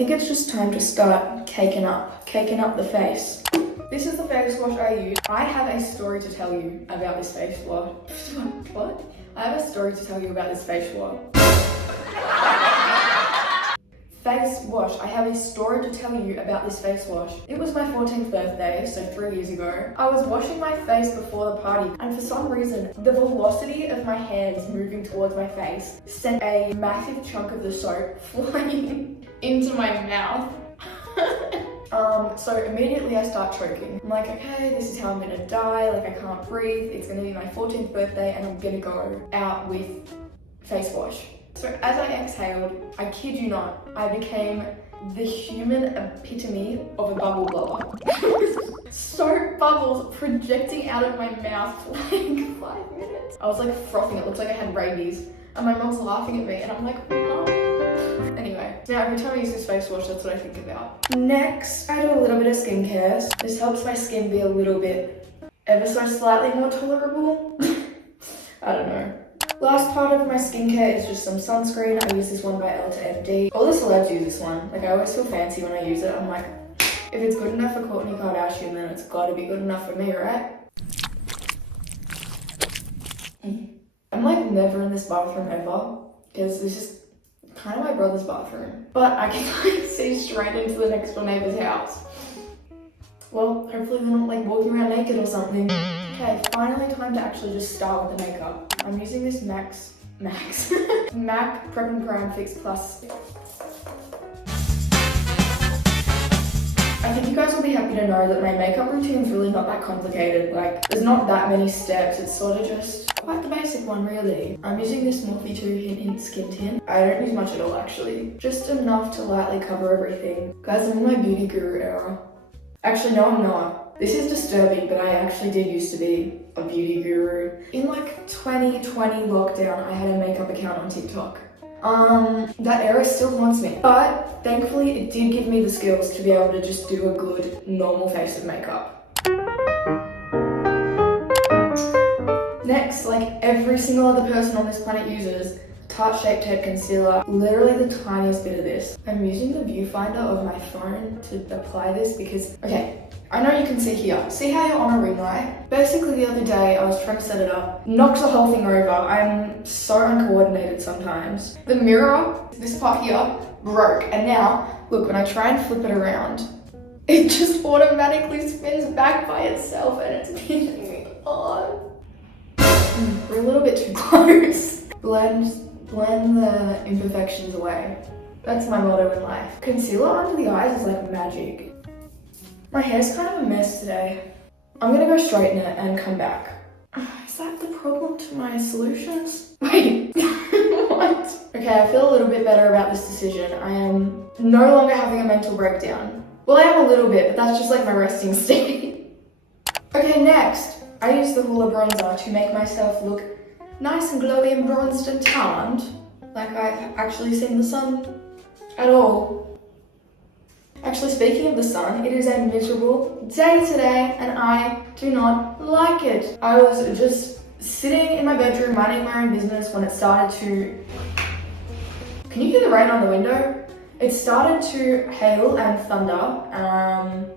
think it's just time to start caking up the face. This is the face wash I use. I have a story to tell you about this face wash. What? I have a story to tell you about this face wash. Face wash. I have a story to tell you about this face wash. It was my 14th birthday, so 3 years ago. I was washing my face before the party, and for some reason, the velocity of my hands moving towards my face sent a massive chunk of the soap flying into my mouth. So immediately I start choking. I'm like, okay, this is how I'm gonna die. Like, I can't breathe. It's gonna be my 14th birthday, and I'm gonna go out with face wash. So as I exhaled, I kid you not, I became the human epitome of a bubble blower. Soap bubbles projecting out of my mouth for like 5 minutes. I was like frothing, it looks like I had rabies. And my mom's laughing at me and I'm like, Mom. Anyway, now every time I use this face wash, that's what I think about. Next, I do a little bit of skincare. This helps my skin be a little bit ever so slightly more tolerable. I don't know. Last part of my skincare is just some sunscreen. I use this one by Elta MD. All the celebs use this one. Like, I always feel fancy when I use it. I'm like, if it's good enough for Kourtney Kardashian, then it's gotta be good enough for me, right? I'm like never in this bathroom ever, because this is kind of my brother's bathroom. But I can like see straight into the next door neighbor's house. Well, hopefully they're not like walking around naked or something. Okay, finally time to actually just start with the makeup. I'm using this MAC Prep and Prime Fix Plus. I think you guys will be happy to know that my makeup routine is really not that complicated. Like, there's not that many steps. It's sort of just quite the basic one, really. I'm using this Morphe 2 Hint Hint Skin Tint. I don't use much at all, actually. Just enough to lightly cover everything. Guys, I'm in my beauty guru era. Actually, no, I'm not. This is disturbing, but I actually did used to be a beauty guru. In like 2020 lockdown, I had a makeup account on TikTok. That era still haunts me. But thankfully, it did give me the skills to be able to just do a good, normal face of makeup. Next, like every single other person on this planet uses, Tarte Shape Tape Concealer, literally the tiniest bit of this. I'm using the viewfinder of my phone to apply this because, okay, I know you can see here. See how you're on a ring light? Basically the other day I was trying to set it up, knocked the whole thing over. I'm so uncoordinated sometimes. The mirror, this part here, broke. And now, look, when I try and flip it around, it just automatically spins back by itself and it's pinching me on. We're a little bit too close. Blend the imperfections away. That's my motto in life. Concealer under the eyes is like magic. My hair's kind of a mess today. I'm gonna go straighten it and come back. Is that the problem to my solutions? Wait, what? Okay, I feel a little bit better about this decision. I am no longer having a mental breakdown. Well, I am a little bit, but that's just like my resting state. Okay, next, I use the Hoola bronzer to make myself look nice and glowy and bronzed and tanned, like I've actually seen the sun at all. Actually, speaking of the sun, it is a miserable day today and I do not like it. I was just sitting in my bedroom minding my own business when it started to... Can you hear the rain on the window? It started to hail and thunder,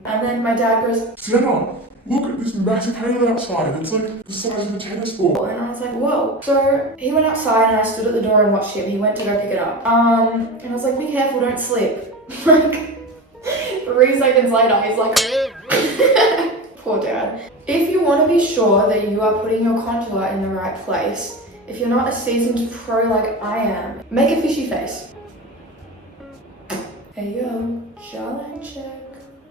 and then my dad goes, Sienna, look at this massive hail outside. It's like the size of a tennis ball. And I was like, whoa. So he went outside and I stood at the door and watched him. He went to go pick it up. And I was like, be careful, don't slip. Like, 3 seconds later, he's like, poor dad. If you want to be sure that you are putting your contour in the right place, if you're not a seasoned pro like I am, make a fishy face. Hey yo, jawline check.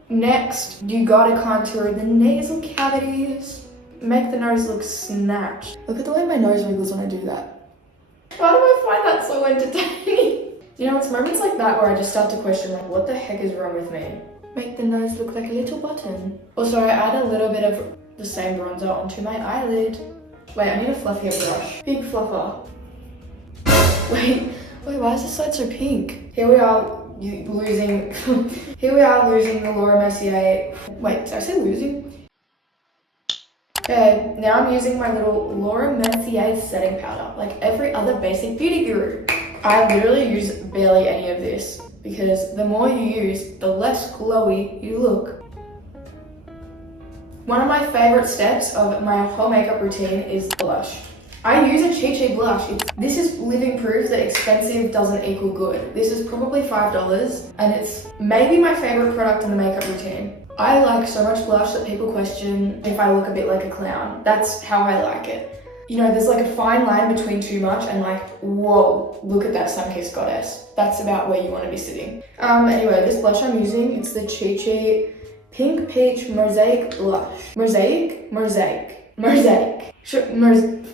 Next, you gotta contour the nasal cavities. Make the nose look snatched. Look at the way my nose wriggles when I do that. Why do I find that so entertaining? You know, it's moments like that where I just start to question, like, what the heck is wrong with me? Make the nose look like a little button. Also, I add a little bit of the same bronzer onto my eyelid. Wait, I need a fluffier brush. Big fluffer. Wait, why is this side so pink? Here we are losing the Laura Mercier. Wait, did I say losing? Okay, now I'm using my little Laura Mercier setting powder, like every other basic beauty guru. I literally use barely any of this. because the more you use, the less glowy you look. One of my favorite steps of my whole makeup routine is blush. I use a Chi blush. This is living proof that expensive doesn't equal good. This is probably $5 and it's maybe my favorite product in the makeup routine. I like so much blush that people question if I look a bit like a clown. That's how I like it. You know, there's like a fine line between too much and like, whoa, look at that sun-kissed goddess. That's about where you want to be sitting. Anyway, this blush I'm using, it's the Chi Pink Peach Mosaic Blush. Mosaic?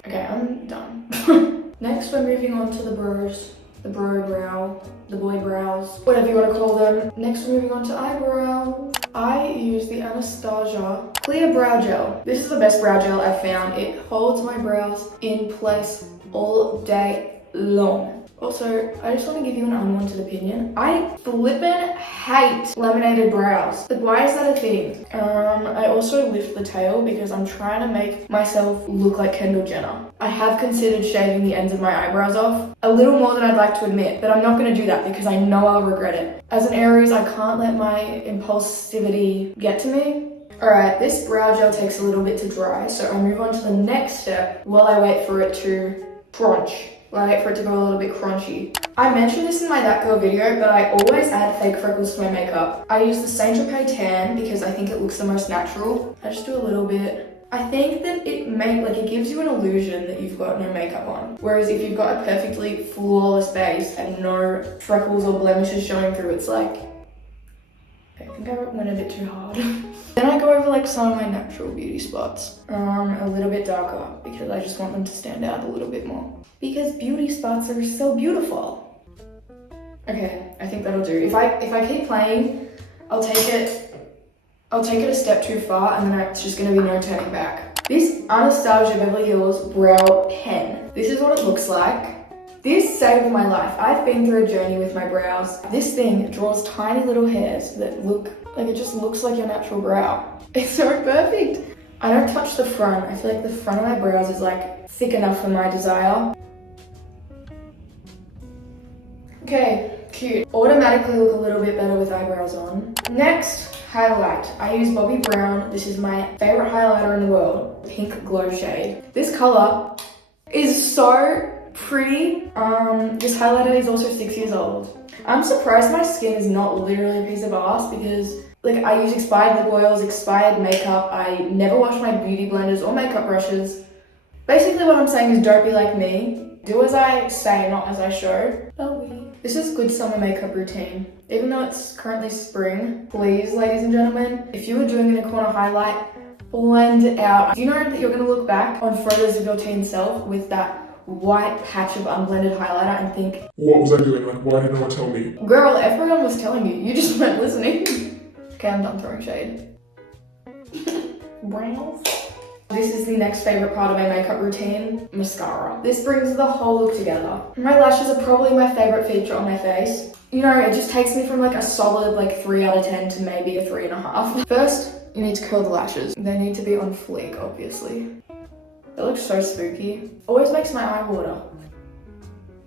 Okay, I'm done. Next, we're moving on to the brows. The bro brow, the boy brows, whatever you want to call them. Next, we're moving on to eyebrow. I use the Anastasia Clear Brow Gel. This is the best brow gel I've found. It holds my brows in place all day long. Also, I just want to give you an unwanted opinion. I flippin' hate laminated brows. Like, why is that a thing? I also lift the tail because I'm trying to make myself look like Kendall Jenner. I have considered shaving the ends of my eyebrows off, a little more than I'd like to admit, but I'm not going to do that because I know I'll regret it. As an Aries, I can't let my impulsivity get to me. Alright, this brow gel takes a little bit to dry, so I move on to the next step while I wait for it to crunch. While I wait for it to go a little bit crunchy. I mentioned this in my That Girl video, but I always add fake freckles to my makeup. I use the Tropez Tan because I think it looks the most natural. I just do a little bit. I think that it gives you an illusion that you've got no makeup on. Whereas if you've got a perfectly flawless base and no freckles or blemishes showing through, it's like, I think I went a bit too hard. Then I go over like some of my natural beauty spots, a little bit darker because I just want them to stand out a little bit more. Because beauty spots are so beautiful. Okay, I think that'll do. If I keep playing, I'll take it a step too far and then it's just gonna be no turning back. This Anastasia Beverly Hills Brow Pen. This is what it looks like. This saved my life. I've been through a journey with my brows. This thing draws tiny little hairs that look like it just looks like your natural brow. It's so perfect. I don't touch the front. I feel like the front of my brows is like thick enough for my desire. Okay, cute. Automatically look a little bit better with eyebrows on. Next, highlight. I use Bobbi Brown. This is my favorite highlighter in the world. Pink Glow shade. This color is so pretty. This highlighter is also 6 years old. I'm surprised my skin is not literally a piece of ass because like I use expired lip oils, expired makeup. I never wash my beauty blenders or makeup brushes. Basically what I'm saying is don't be like me. Do as I say, not as I show. This is good summer makeup routine. Even though it's currently spring, please, ladies and gentlemen, if you were doing an inner corner highlight, blend it out. Do you know that you're gonna look back on photos of your teen self with that white patch of unblended highlighter and think, What was I doing? Like, why didn't no one tell me? girl, everyone was telling you, you just weren't listening. Okay, I'm done throwing shade. Brows. This is the next favorite part of my makeup routine, mascara. This brings the whole look together. My lashes are probably my favorite feature on my face. You know, it just takes me from like a solid like 3 out of 10 to maybe a 3.5. First, you need to curl the lashes. They need to be on fleek, obviously. It looks so spooky. Always makes my eye water.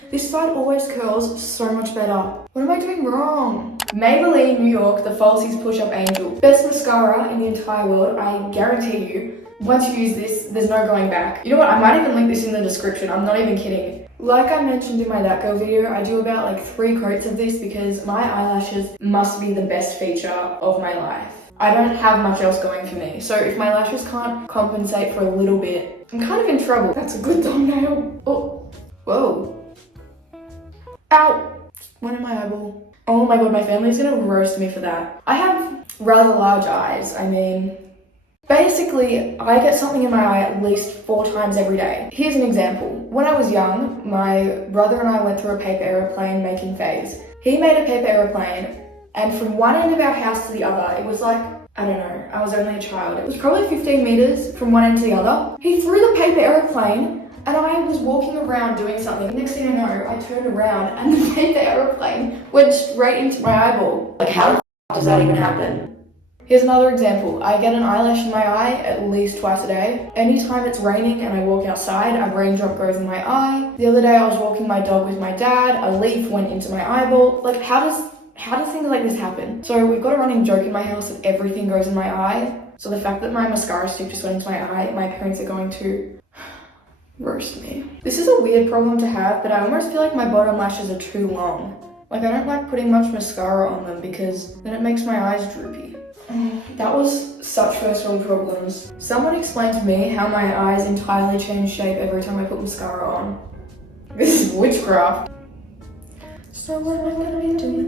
This side always curls so much better. What am I doing wrong? Maybelline New York, the Falsies Push-Up Angel. Best mascara in the entire world. I guarantee you, once you use this, there's no going back. You know what, I might even link this in the description. I'm not even kidding. Like I mentioned in my That Girl video, I do about like 3 coats of this because my eyelashes must be the best feature of my life. I don't have much else going for me. So if my lashes can't compensate for a little bit, I'm kind of in trouble. That's a good thumbnail. Oh, whoa. Ow! One in my eyeball. Oh my god, my family's gonna roast me for that. I have rather large eyes. I mean, basically, I get something in my eye at least 4 times every day. Here's an example. When I was young, my brother and I went through a paper aeroplane making phase. He made a paper aeroplane, and from one end of our house to the other, it was like, I don't know, I was only a child. It was probably 15 meters from one end to the other. He threw the paper aeroplane, and I was walking around doing something. Next thing I know, I turned around, and the paper aeroplane went straight into my eyeball. Like, how the f does that even happen? Here's another example. I get an eyelash in my eye at least twice a day. Anytime it's raining and I walk outside, a raindrop goes in my eye. The other day I was walking my dog with my dad, a leaf went into my eyeball. Like, how How does things like this happen? So we've got a running joke in my house that everything goes in my eye. So the fact that my mascara stick just went into my eye, my parents are going to roast me. This is a weird problem to have, but I almost feel like my bottom lashes are too long. Like, I don't like putting much mascara on them because then it makes my eyes droopy. That was such first world problems. Someone explained to me how my eyes entirely change shape every time I put mascara on. This is witchcraft. So what am I gonna be doing?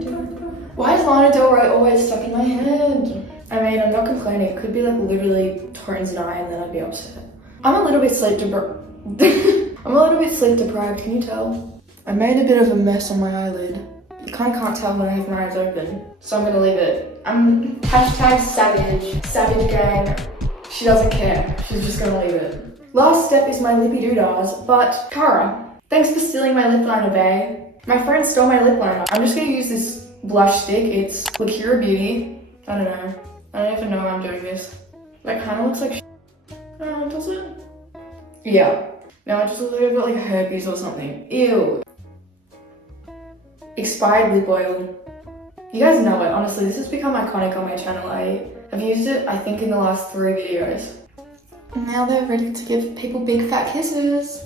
Why is Lana Del Rey always stuck in my head? I mean, I'm not complaining. It could be like literally tones and eye and then I'd be upset. I'm a little bit sleep deprived. Can you tell? I made a bit of a mess on my eyelid. You kind of can't tell when I have my eyes open, so I'm gonna leave it. I'm #savage. Savage gang. She doesn't care. She's just gonna leave it. Last step is my lippy doodahs, but Cara, thanks for stealing my lip liner, babe. My friend stole my lip liner. I'm just gonna use this blush stick. It's Lacura Beauty. I don't know. I don't even know why I'm doing this. That kind of looks like does it? Yeah. No, it just looks like I've got like herpes or something. Ew. Expired lip oil. You guys know it. Honestly, this has become iconic on my channel. I have used it, I think, in the last 3 videos. And now they're ready to give people big fat kisses.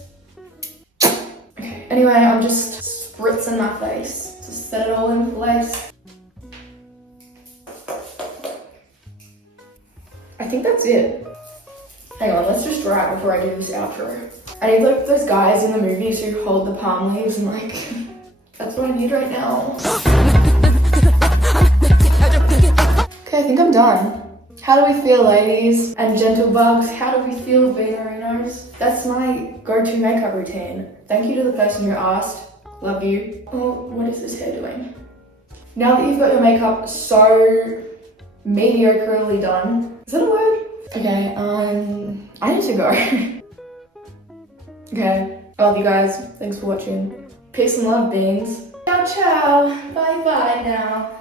Okay. Anyway, I'm just spritzing my face to set it all in place. I think that's it. Hang on, let's just dry before I do this outro. I need like those guys in the movies who hold the palm leaves and like, that's what I need right now. Okay, I think I'm done. How do we feel, ladies and gentle bugs? How do we feel, Venerinos? That's my go-to makeup routine. Thank you to the person who asked. Love you. Oh, what is this hair doing? Now that you've got your makeup so mediocrely done, is that a word? Okay, I need to go. Okay, I love you guys. Thanks for watching. Peace and love, beans. Ciao, ciao. Bye-bye now.